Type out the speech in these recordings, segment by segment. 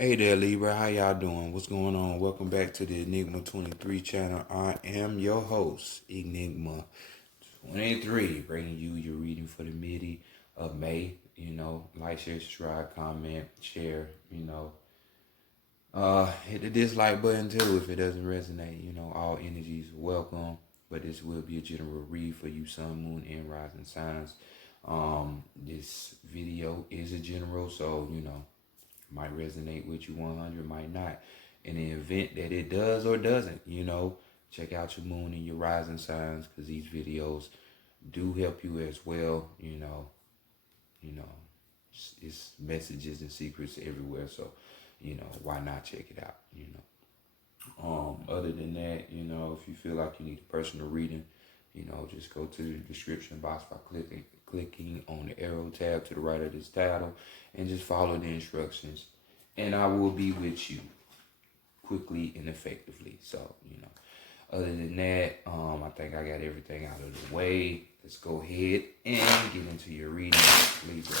Hey there, Libra. How y'all doing? What's going on? Welcome back to the Enigma 23 channel. I am your host, Enigma 23, bringing you your reading for the midi of May. Like, share, subscribe, comment, share. Hit the dislike button too if it doesn't resonate. All energies welcome, but this will be a general read for you, sun, moon, and rising signs. This video is a general, so might resonate with you 100, might not. In the event that it does or doesn't, check out your moon and your rising signs, because these videos do help you as well. It's messages and secrets everywhere, so why not check it out? Other than that, if you feel like you need a personal reading, just go to the description box by clicking on the arrow tab to the right of this title and just follow the instructions. And I will be with you quickly and effectively. So, other than that, I think I got everything out of the way. Let's go ahead and get into your reading, Libra.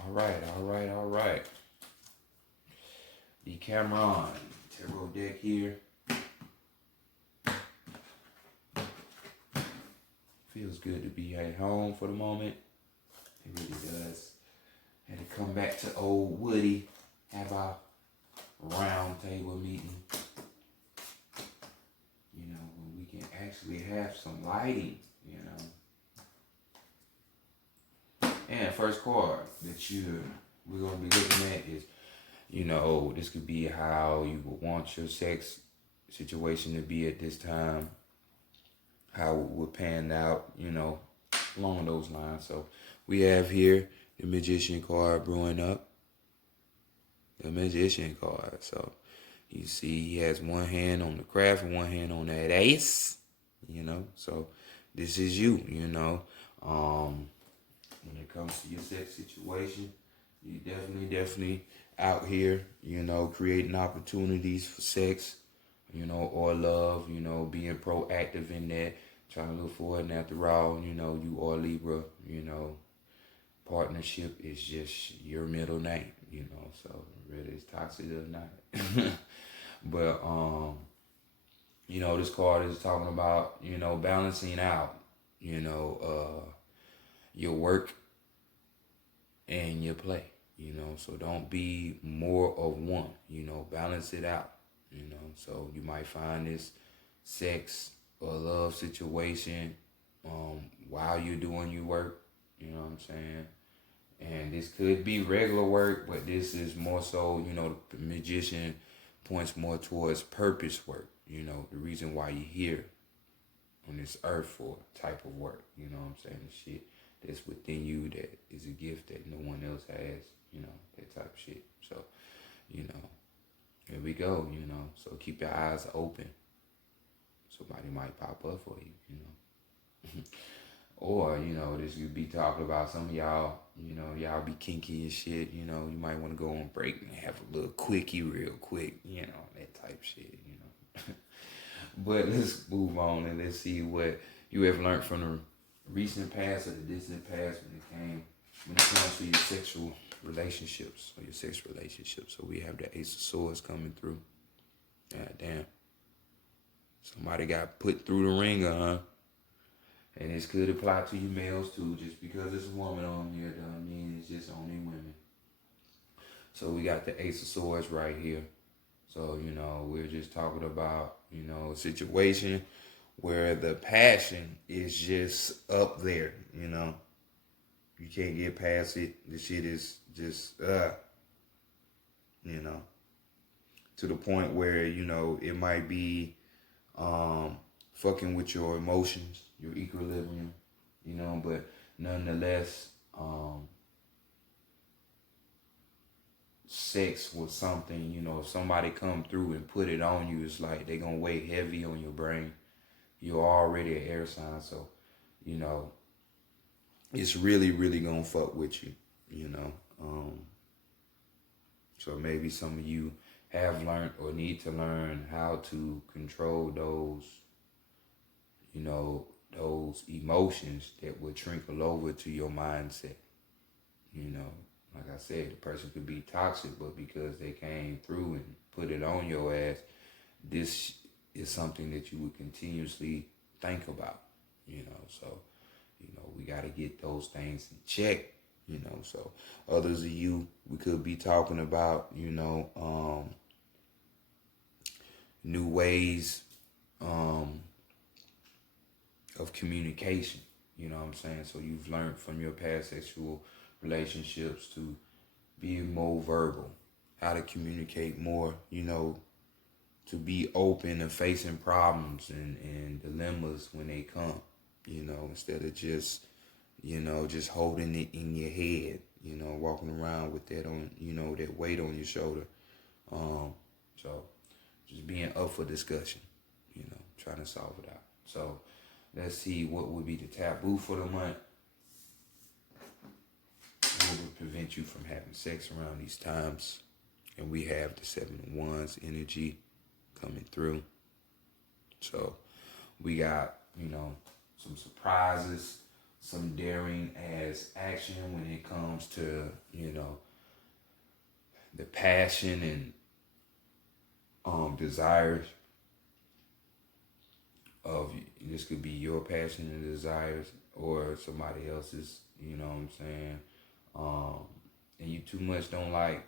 All right. The Cameron Tarot deck here. Feels good to be at home for the moment. It really does. Had to come back to old Woody, have our round table meeting. When we can actually have some lighting, And first card that we're gonna be looking at is, this could be how you would want your sex situation to be at this time, how it would pan out, along those lines. So we have here the Magician card brewing up. The Magician card. So you see he has one hand on the craft and one hand on that ace, So this is you, when it comes to your sex situation, you definitely out here, creating opportunities for sex, or love, being proactive in that, trying to look for it. And after all, you are Libra, partnership is just your middle name, so whether it's toxic or not. But, this card is talking about, balancing out, your work and your play, so don't be more of one, balance it out, so you might find this sex or love situation while you're doing your work, you know what I'm saying? And this could be regular work, but this is more so, the Magician points more towards purpose work, the reason why you're here on this earth for type of work, you know what I'm saying? This shit that's within you that is a gift that no one else has, that type of shit. So, here we go, so keep your eyes open. Somebody might pop up for you. Or, this could be talking about some of y'all, y'all be kinky and shit, you might want to go on break and have a little quickie real quick, that type shit, But let's move on and let's see what you have learned from the recent past or the distant past when it comes to your sexual relationships or your sex relationships. So we have the Ace of Swords coming through. God damn. Somebody got put through the ringer, huh? And this could apply to you males too. Just because it's a woman on here doesn't mean it's just only women. So we got the Ace of Swords right here. So, we're just talking about, a situation where the passion is just up there, You can't get past it. The shit is just, to the point where, it might be fucking with your emotions, your equilibrium, but nonetheless, sex was something, if somebody come through and put it on you, it's like they gonna weigh heavy on your brain. You're already an air sign, so, it's really, really gonna fuck with you, So maybe some of you have learned or need to learn how to control those, those emotions that would trickle over to your mindset, Like I said, the person could be toxic, but because they came through and put it on your ass, this is something that you would continuously think about, So, we got to get those things in check, So others of you, we could be talking about, new ways of communication, you know what I'm saying? So you've learned from your past sexual relationships to be more verbal, how to communicate more, to be open and facing problems and dilemmas when they come, instead of just, just holding it in your head, walking around with that on, that weight on your shoulder. So just being up for discussion, trying to solve it out. So let's see what would be the taboo for the month. What would prevent you from having sex around these times? And we have the 7 of Wands energy coming through. So we got, some surprises, some daring ass action when it comes to, the passion and desires of, this could be your passion and desires or somebody else's, you know what I'm saying? And you too much don't like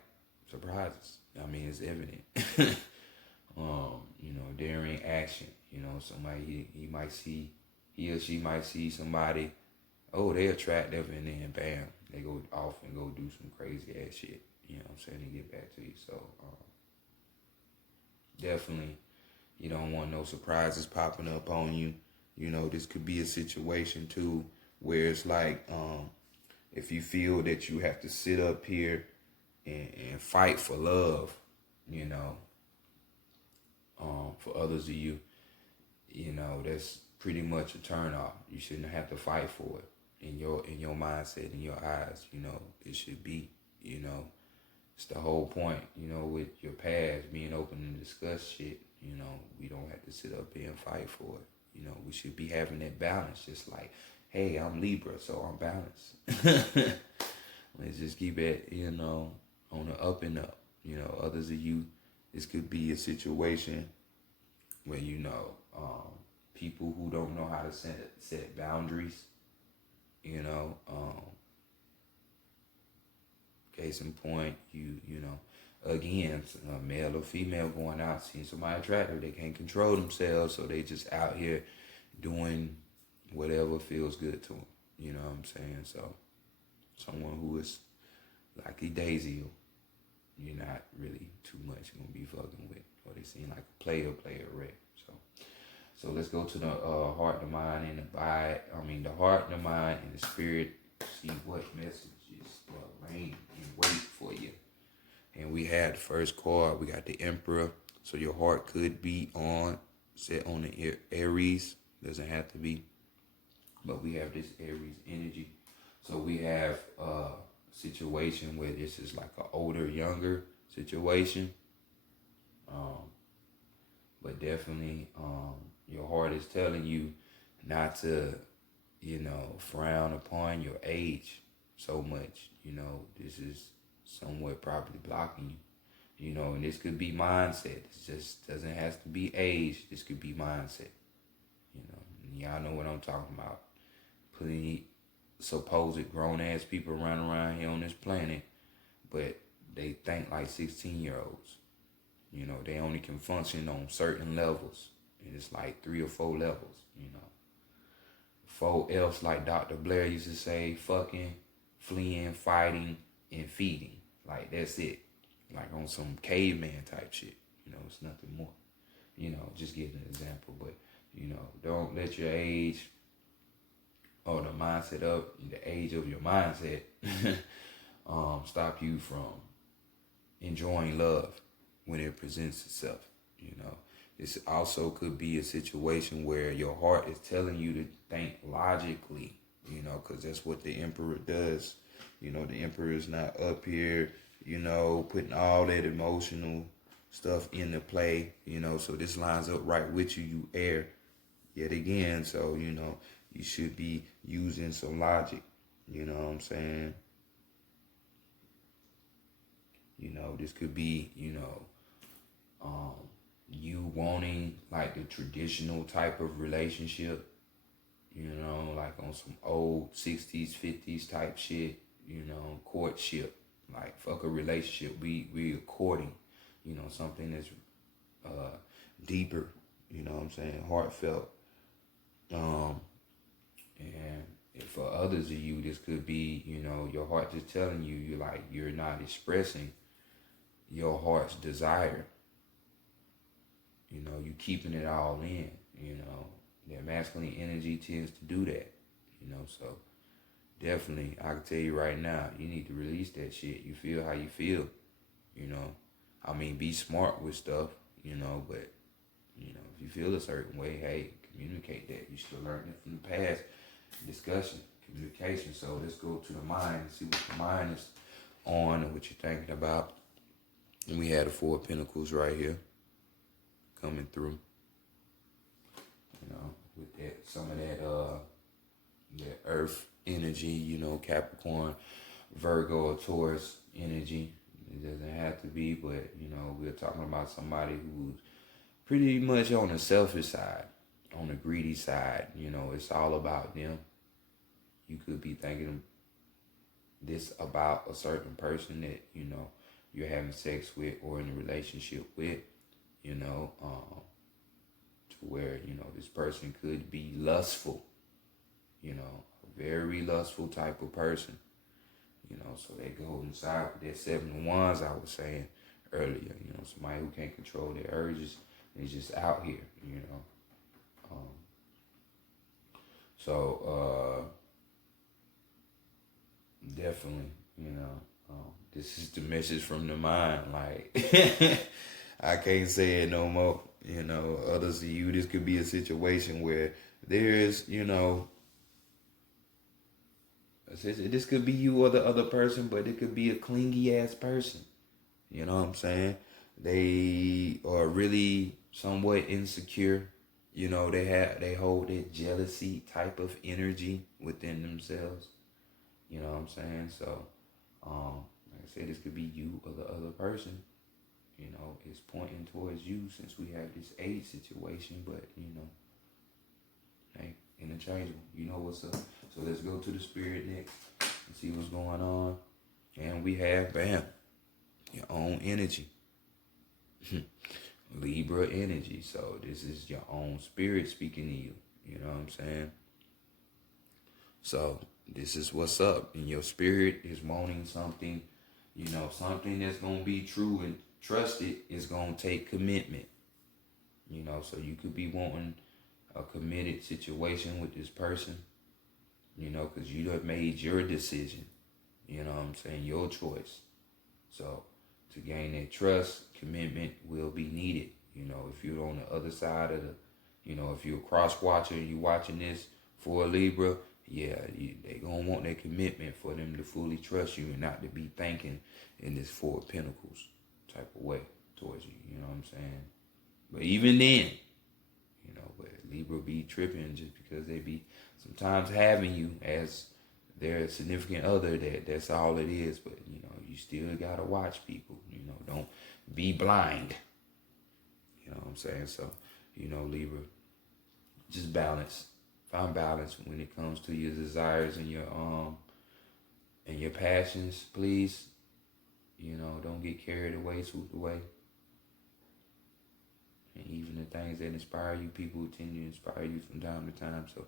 surprises. I mean, it's evident. Daring action. Somebody he or she might see somebody, oh, they're attractive, and then bam, they go off and go do some crazy ass shit. You know what I'm saying? To get back to you. So definitely, you don't want no surprises popping up on you. This could be a situation too where it's like, if you feel that you have to sit up here and fight for love, for others of you, that's pretty much a turn off. You shouldn't have to fight for it in your mindset, in your eyes. It should be, it's the whole point, with your past, being open to discuss shit, we don't have to sit up here and fight for it. We should be having that balance, just like, hey, I'm Libra, so I'm balanced. Let's just keep it, on the up and up. Others of you, this could be a situation where, people who don't know how to set boundaries, case in point, again, a male or female going out, seeing somebody attractive, they can't control themselves, so they just out here doing whatever feels good to them. You know what I'm saying? So someone who is like a daisy, you're not really too much gonna be fucking with, or they seem like a player wreck. So let's go to the heart, the mind, and the heart, the mind, and the spirit see what messages are laying in wait for you. And we had the first card. We got the Emperor. So your heart could be set on the Aries. Doesn't have to be. But we have this Aries energy. So we have a situation where this is like an older, younger situation. But definitely your heart is telling you not to, frown upon your age so much. This is somewhat probably blocking you. And this could be mindset. It just doesn't have to be age. This could be mindset. And y'all know what I'm talking about. Putting supposed grown-ass people running around here on this planet, but they think like 16-year-olds. They only can function on certain levels. And it's like 3 or 4 levels, 4 F's like Dr. Blair used to say, fucking, fleeing, fighting, and feeding. Like, that's it. Like on some caveman type shit. It's nothing more. Just giving an example. But, don't let your age or the mindset of the age of your mindset stop you from enjoying love when it presents itself. This also could be a situation where your heart is telling you to think logically, because that's what the Emperor does. The Emperor is not up here, putting all that emotional stuff into play, so this lines up right with you. You air yet again, so, you should be using some logic, you know what I'm saying? This could be, you wanting like the traditional type of relationship, like on some old 60s, 50s type shit, courtship, like fuck a relationship. We are courting, something that's deeper, what I'm saying, heartfelt. And for others of you, this could be, your heart just telling you, you're not expressing your heart's desire. You keeping it all in, That masculine energy tends to do that, so definitely, I can tell you right now, you need to release that shit. You feel how you feel, be smart with stuff, but, if you feel a certain way, hey, communicate that. You should have learned it from the past. Discussion, communication. So let's go to the mind and see what the mind is on and what you're thinking about. And we had the 4 of Pentacles right here coming through. With that, some of that Earth energy, Capricorn, Virgo, or Taurus energy. It doesn't have to be, but we're talking about somebody who's pretty much on the selfish side, on the greedy side. It's all about them. You could be thinking this about a certain person that, you're having sex with or in a relationship with, to where, this person could be lustful, a very lustful type of person, so they go inside with that 7 of Wands I was saying earlier, somebody who can't control their urges is just out here, So, definitely, this is the message from the mind. Like, I can't say it no more. Others of you, this could be a situation where there's, this could be you or the other person, but it could be a clingy ass person. You know what I'm saying? They are really somewhat insecure. They hold that jealousy type of energy within themselves. You know what I'm saying? So, like I said, this could be you or the other person. It's pointing towards you since we have this age situation, but, hey, interchangeable. You know what's up. So let's go to the spirit next and see what's going on. And we have, bam, your own energy. Libra energy. So this is your own spirit speaking to you. You know what I'm saying? So this is what's up. And your spirit is wanting something, something that's going to be true and trusted is going to take commitment. So you could be wanting a committed situation with this person. because you have made your decision, your choice. So to gain that trust, commitment will be needed. If you're on the other side of if you're a cross watcher and you watching this for a Libra, yeah, they gonna want that commitment for them to fully trust you and not to be thinking in this Four of Pentacles type of way towards you. You know what I'm saying? But even then, but Libra be tripping just because they be sometimes having you as their significant other. That's all it is. But you still gotta watch people. Don't be blind. You know what I'm saying? So, Libra, just balance. Find balance when it comes to your desires and your passions, please. Don't get carried away, swooped away. And even the things that inspire you, people tend to inspire you from time to time. So,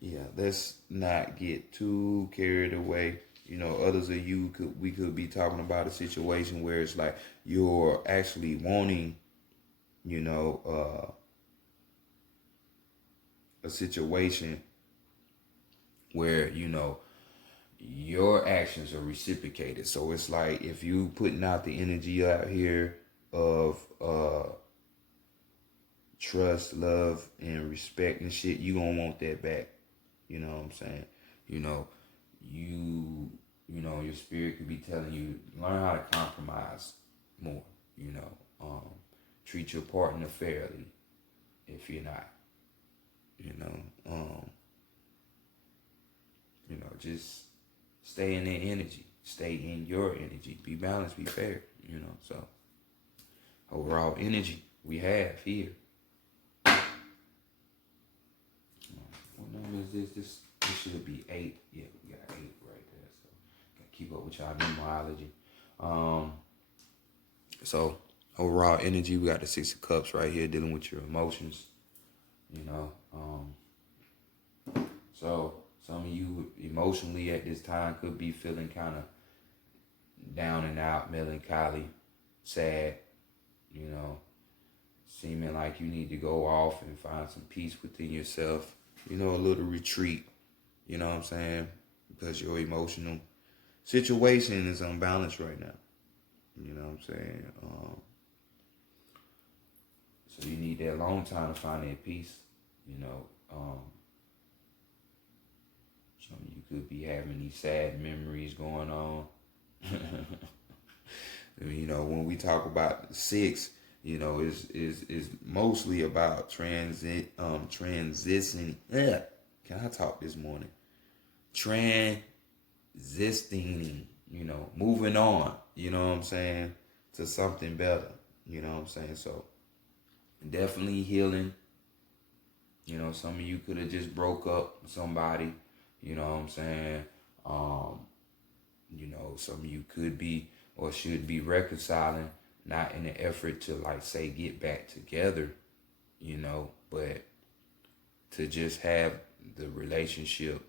yeah, let's not get too carried away. Others of you we could be talking about a situation where it's like you're actually wanting, a situation where, your actions are reciprocated. So it's like if you putting out the energy out here of trust, love, and respect and shit, you gonna want that back. You know what I'm saying? Your spirit could be telling you, learn how to compromise more, treat your partner fairly if you're not, just stay in their energy, stay in your energy, be balanced, be fair, so overall energy we have here. What number is this? This should be 8. Yeah, we got 8 right there. So gotta keep up with y'all numerology. So overall energy, we got the 6 of Cups right here, dealing with your emotions. So some of you emotionally at this time could be feeling kind of down and out, melancholy, sad. Seeming like you need to go off and find some peace within yourself. A little retreat, you know what I'm saying? Because your emotional situation is unbalanced right now. You know what I'm saying? So you need that long time to find that peace, some of you could be having these sad memories going on. When we talk about 6, is mostly about transitioning. Yeah, can I talk this morning? Transitioning, moving on. You know what I'm saying? To something better. You know what I'm saying? So definitely healing. Some of you could have just broke up with somebody. You know what I'm saying? Some of you could be or should be reconciling. Not in an effort to get back together, but to just have the relationship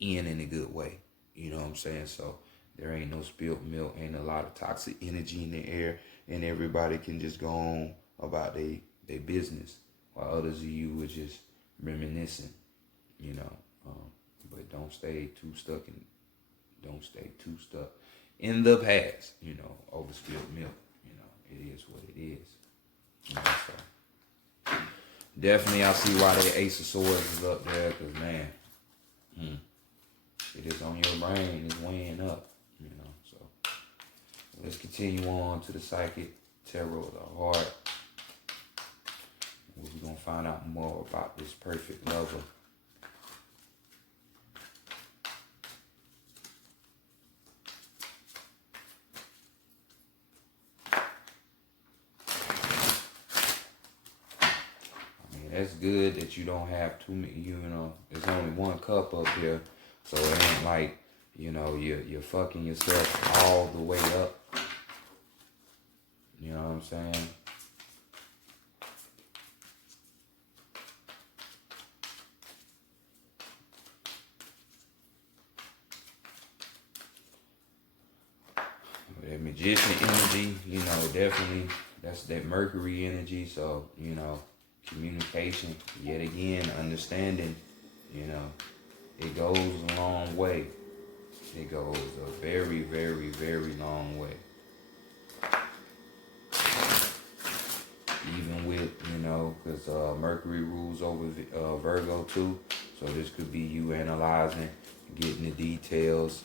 in a good way. You know what I'm saying? So there ain't no spilled milk, ain't a lot of toxic energy in the air, and everybody can just go on about their business, while others of you are just reminiscing, but don't stay too stuck in the past, over spilled milk. It is what it is. So definitely I see why the Ace of Swords is up there, because man, it is on your brain, it's weighing up, so let's continue on to the Psychic Tarot of the Heart. We're gonna find out more about this perfect lover. That's good that you don't have too many, there's only one cup up there. So it ain't like, you're fucking yourself all the way up. You know what I'm saying? That Magician energy, definitely, that's that Mercury energy. So, Communication, yet again, understanding, you know, it goes a long way. It goes a very, very, very long way. Even with, because Mercury rules over Virgo too. So this could be you analyzing, getting the details,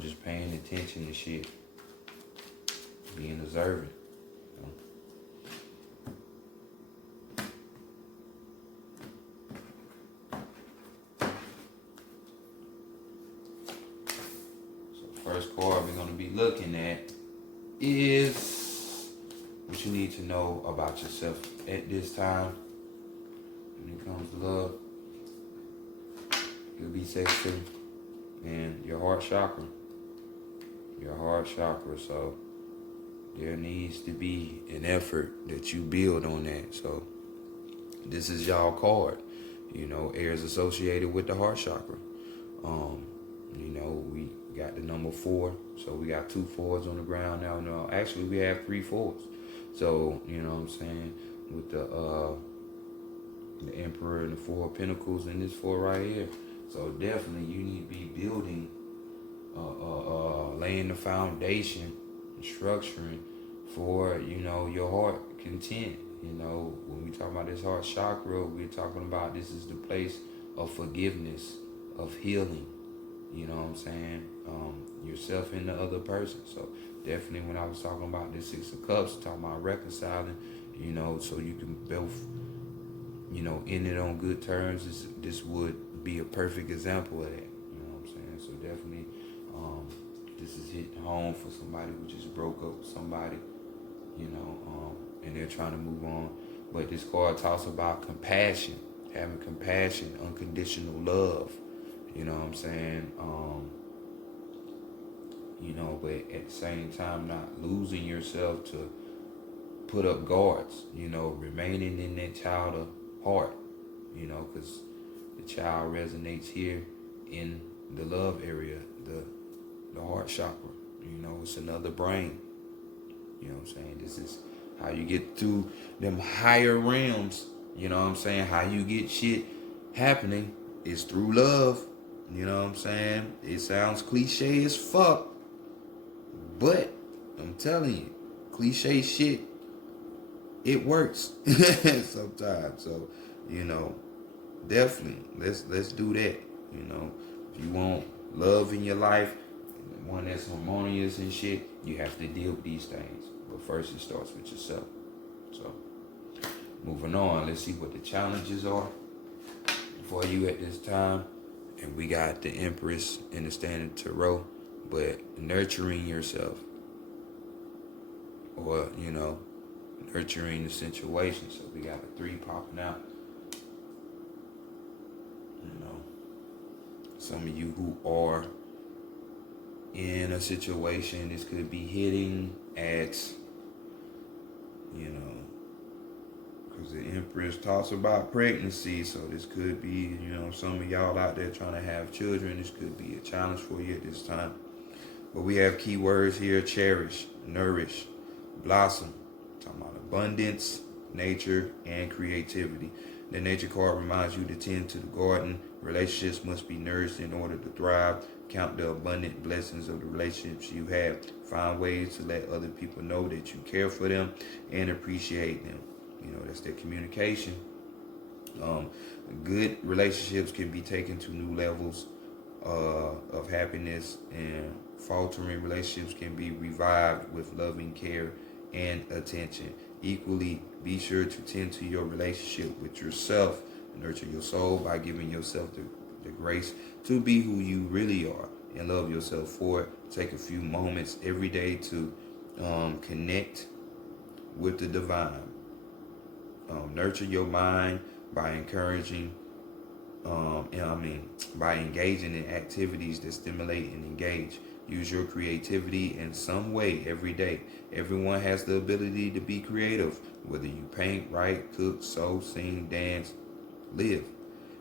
just paying attention to shit, being observant. So first card we're going to be looking at is what you need to know about yourself at this time when it comes to love. It could be sex too. And your heart chakra. Your heart chakra. So there needs to be an effort that you build on that. So this is y'all card. Airs associated with the heart chakra. We got the number 4. So we got 2 4s on the ground now. No, actually we have 3 4s. So, what I'm saying, with the Emperor and the 4 of Pentacles and this 4 right here. So definitely you need to be building, laying the foundation, structuring for, your heart content. When we talk about this heart chakra, we're talking about this is the place of forgiveness, of healing. You know what I'm saying? Yourself and the other person. So definitely when I was talking about this 6 of Cups, talking about reconciling, so you can both, end it on good terms. This would be a perfect example of that. You know what I'm saying? So definitely, this is hitting home for somebody who just broke up with somebody, and they're trying to move on. But this card talks about compassion, having compassion, unconditional love. You know what I'm saying? But at the same time, not losing yourself to put up guards, remaining in that child of heart, because the child resonates here in the love area, the heart chakra. It's another brain. You know what I'm saying? This is how you get through them higher realms. You know what I'm saying? How you get shit happening is through love. You know what I'm saying? It sounds cliche as fuck, but I'm telling you, cliche shit, it works sometimes. So, definitely let's do that. If you want love in your life, one that's harmonious and shit, you have to deal with these things. But first, it starts with yourself. So, moving on, let's see what the challenges are for you at this time. And we got the Empress in the Standing Tarot, but nurturing yourself, or nurturing the situation. So we got a 3 popping out. Some of you who are in a situation, this could be hitting at, because the Empress talks about pregnancy. So this could be, some of y'all out there trying to have children. This could be a challenge for you at this time. But we have keywords here: cherish, nourish, blossom. Talking about abundance, nature, and creativity. The nature card reminds you to tend to the garden. Relationships must be nourished in order to thrive. Count the abundant blessings of the relationships you have. Find ways to let other people know that you care for them and appreciate them. That's their communication. Good relationships can be taken to new levels of happiness, and faltering relationships can be revived with loving care and attention. Equally, be sure to tend to your relationship with yourself. Nurture your soul by giving yourself the grace to be who you really are, and love yourself for it. Take a few moments every day to connect with the divine. Nurture your mind by by engaging in activities that stimulate and engage. Use your creativity in some way every day. Everyone has the ability to be creative, whether you paint, write, cook, sew, sing, dance, live.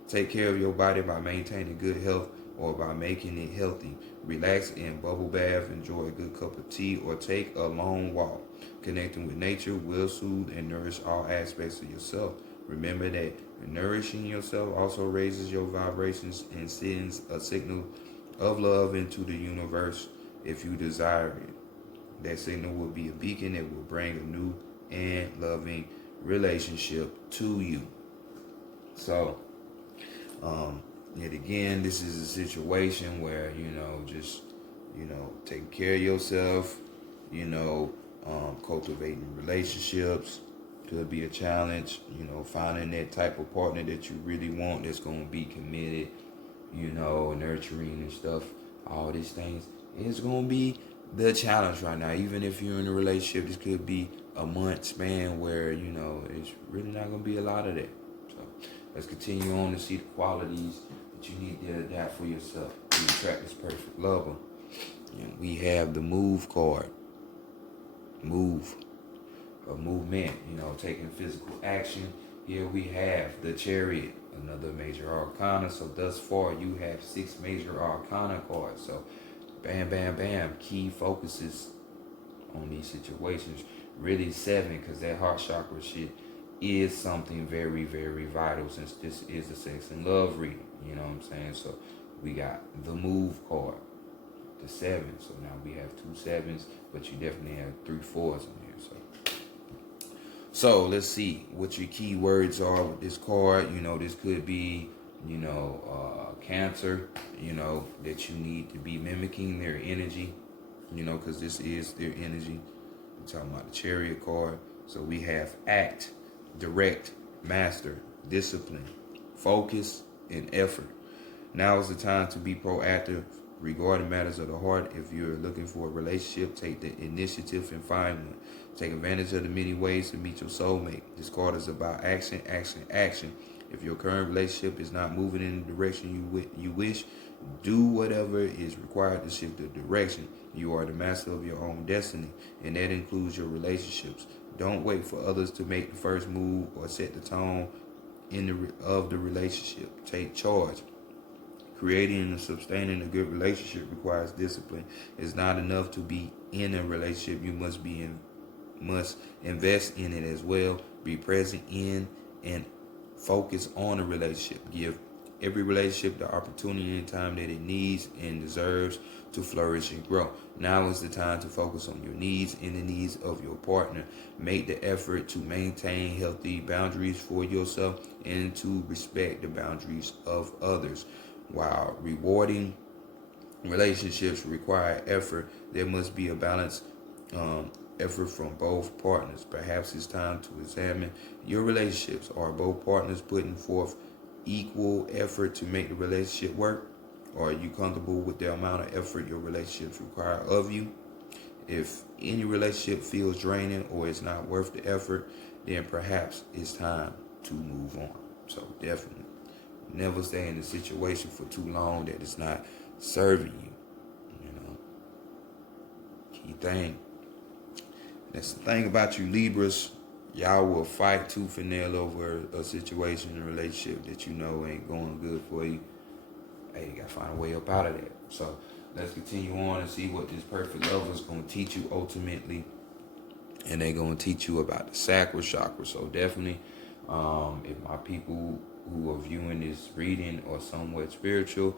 Take care of your body by maintaining good health or by making it healthy. Relax in bubble bath, enjoy a good cup of tea, or take a long walk. Connecting with nature will soothe and nourish all aspects of yourself. Remember that nourishing yourself also raises your vibrations and sends a signal of love into the universe if you desire it. That signal will be a beacon that will bring a new and loving relationship to you. So, yet again, this is a situation where, just, taking care of yourself, cultivating relationships could be a challenge, finding that type of partner that you really want that's going to be committed, nurturing and stuff, all these things. It's going to be the challenge right now. Even if you're in a relationship, this could be a month span where, it's really not going to be a lot of that. So let's continue on to see the qualities that you need to adapt for yourself to attract this perfect lover. And we have the move card. Move. A movement, taking physical action. Here we have the Chariot, another major arcana. So thus far you have 6 major arcana cards. So bam, bam, bam. Key focuses on these situations. Really 7, because that heart chakra shit is something very, very vital, since this is a sex and love reading. You know what I'm saying? So we got the move card, the 7. So now we have 2 7s, but you definitely have 3 4s in here. So let's see what your key words are with this card. This could be, Cancer, that you need to be mimicking their energy, because this is their energy. We're talking about the Chariot card. So we have act, direct, master, discipline, focus, and effort. Now is the time to be proactive regarding matters of the heart. If you're looking for a relationship, take the initiative and find one. Take advantage of the many ways to meet your soulmate. This card is about action, action, action. If your current relationship is not moving in the direction you wish, do whatever is required to shift the direction. You are the master of your own destiny, and that includes your relationships. Don't wait for others to make the first move or set the tone of the relationship. Take charge. Creating and sustaining a good relationship requires discipline. It's not enough to be in a relationship. You must invest in it as well. Be present in and focus on a relationship. Give every relationship the opportunity and time that it needs and deserves to flourish and grow. Now is the time to focus on your needs and the needs of your partner. Make the effort to maintain healthy boundaries for yourself and to respect the boundaries of others. While rewarding relationships require effort, there must be a balance effort from both partners. Perhaps it's time to examine your relationships. Are both partners putting forth equal effort to make the relationship work? Or are you comfortable with the amount of effort your relationships require of you? If any relationship feels draining or it's not worth the effort, then perhaps it's time to move on. So definitely never stay in a situation for too long that it's not serving you. Key thing. That's the thing about you Libras. Y'all will fight tooth and nail over a situation, a relationship that ain't going good for you. Hey, you gotta find a way up out of that. So let's continue on and see what this perfect lover is going to teach you ultimately. And they're going to teach you about the sacral chakra. So definitely, if my people who are viewing this reading are somewhat spiritual,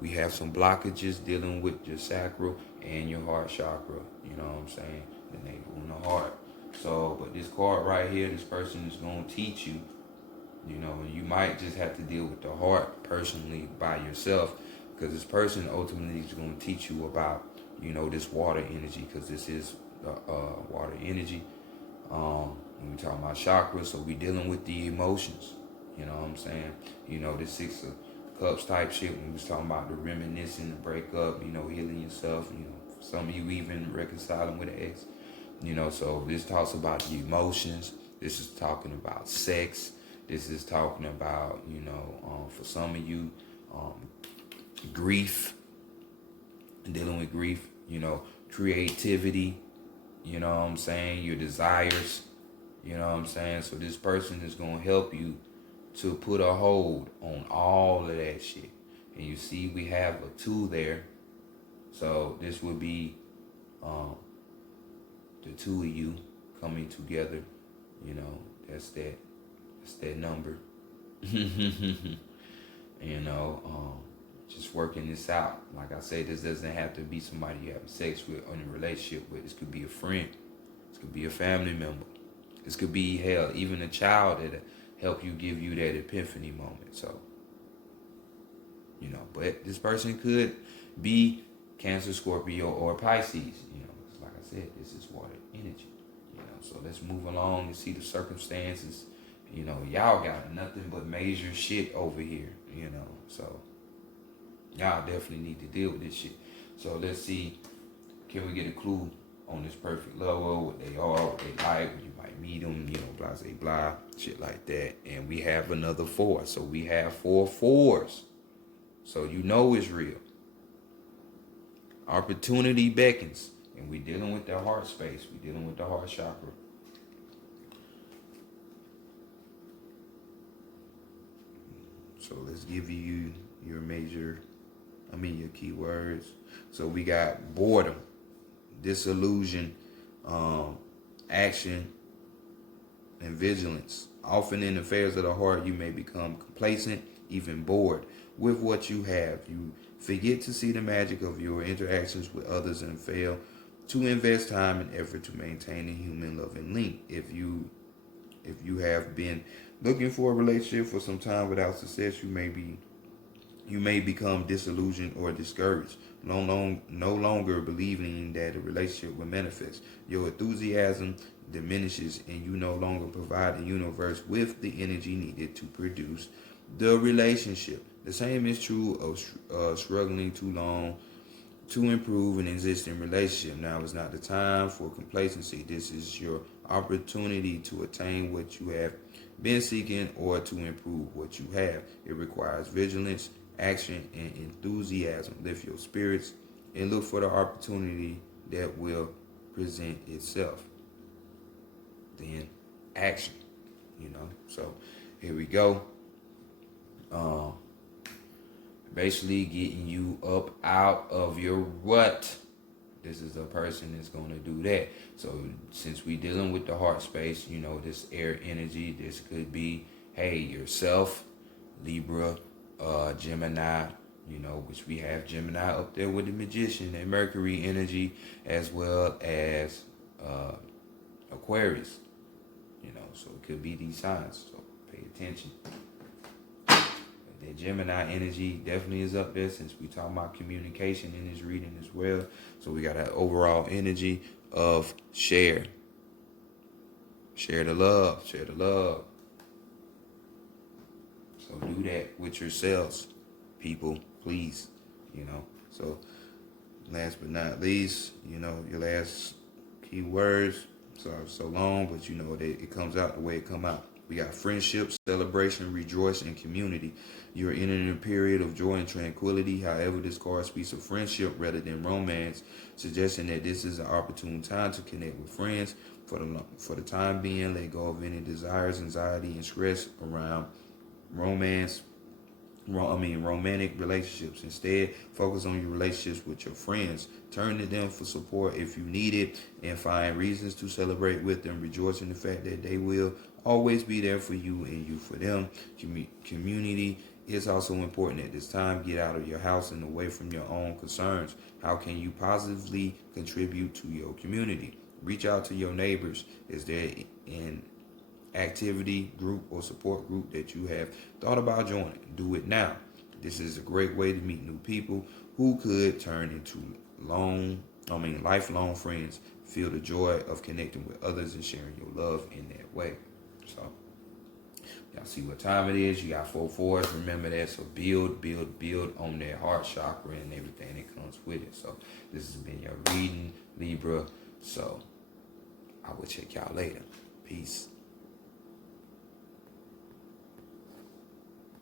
we have some blockages dealing with your sacral and your heart chakra. You know what I'm saying? The navel and the heart. So, but this card right here, this person is going to teach you. You might just have to deal with the heart personally by yourself, because this person ultimately is going to teach you about, this water energy, because this is water energy. When we talking about chakras, so we dealing with the emotions. You know what I'm saying? This 6 of Cups type shit, when we was talking about the reminiscing, the breakup, healing yourself, some of you even reconciling with an ex. So this talks about the emotions. This is talking about sex. This is talking about, for some of you, grief, dealing with grief, creativity, you know what I'm saying, your desires, you know what I'm saying. So this person is going to help you to put a hold on all of that shit. And you see we have a 2 there. So this would be the 2 of you coming together. That's It's that number. You know, just working this out. Like I say, this doesn't have to be somebody you have sex with or in a relationship with. This could be a friend. This could be a family member. This could be, hell, even a child that help you, give you that epiphany moment. So, you know, but this person could be Cancer, Scorpio, or Pisces. You know, like I said, this is water energy. You know, so let's move along and see the circumstances. You know, y'all got nothing but major shit over here. You know, so y'all definitely need to deal with this shit. So let's see, can we get a clue on this perfect lover, what they are, what they like, you might meet them, you know, blah, blah, blah, shit like that. And we have another 4. So we have 4 4s. So you know it's real. Opportunity beckons. And we dealing with the heart space. We dealing with the heart chakra. So let's give you your your keywords. So we got boredom, disillusion, action, and vigilance. Often in affairs of the heart, you may become complacent, even bored with what you have. You forget to see the magic of your interactions with others and fail to invest time and effort to maintain a human loving link. If you have been looking for a relationship for some time without success, you may become disillusioned or discouraged, no longer believing that a relationship will manifest. Your enthusiasm diminishes and you no longer provide the universe with the energy needed to produce the relationship. The same is true of struggling too long to improve an existing relationship. Now is not the time for complacency. This is your opportunity to attain what you have been seeking or to improve what you have. It requires vigilance, action, and enthusiasm. Lift your spirits and look for the opportunity that will present itself. Then action, you know. So here we go. Basically getting you up out of your rut. This is a person that's going to do that. So since we dealing with the heart space, you know, this air energy, this could be, hey, yourself, Libra, Gemini, you know, which we have Gemini up there with the Magician and Mercury energy, as well as Aquarius, you know, so it could be these signs. So pay attention. The Gemini energy definitely is up there since we talking about communication in this reading as well. So we got an overall energy of share. Share the love. Share the love. So do that with yourselves, people, please. You know. So last but not least, you know, your last key words. Sorry, so long, but you know that it comes out the way it come out. We got friendship, celebration, rejoice, and community. You're entering a period of joy and tranquility. However, this card speaks of friendship rather than romance, suggesting that this is an opportune time to connect with friends. For the time being, let go of any desires, anxiety, and stress around romantic relationships. Instead, focus on your relationships with your friends. Turn to them for support if you need it, and find reasons to celebrate with them. Rejoice in the fact that they will always be there for you and you for them. Community is also important at this time. Get out of your house and away from your own concerns. How can you positively contribute to your community? Reach out to your neighbors. Is there an activity group or support group that you have thought about joining? Do it now. This is a great way to meet new people who could turn into lifelong friends. Feel the joy of connecting with others and sharing your love in that way. So y'all see what time it is. You got 4 4s. Remember that. So build on that heart chakra and everything that comes with it. So this has been your reading, Libra. So I will check y'all later. Peace.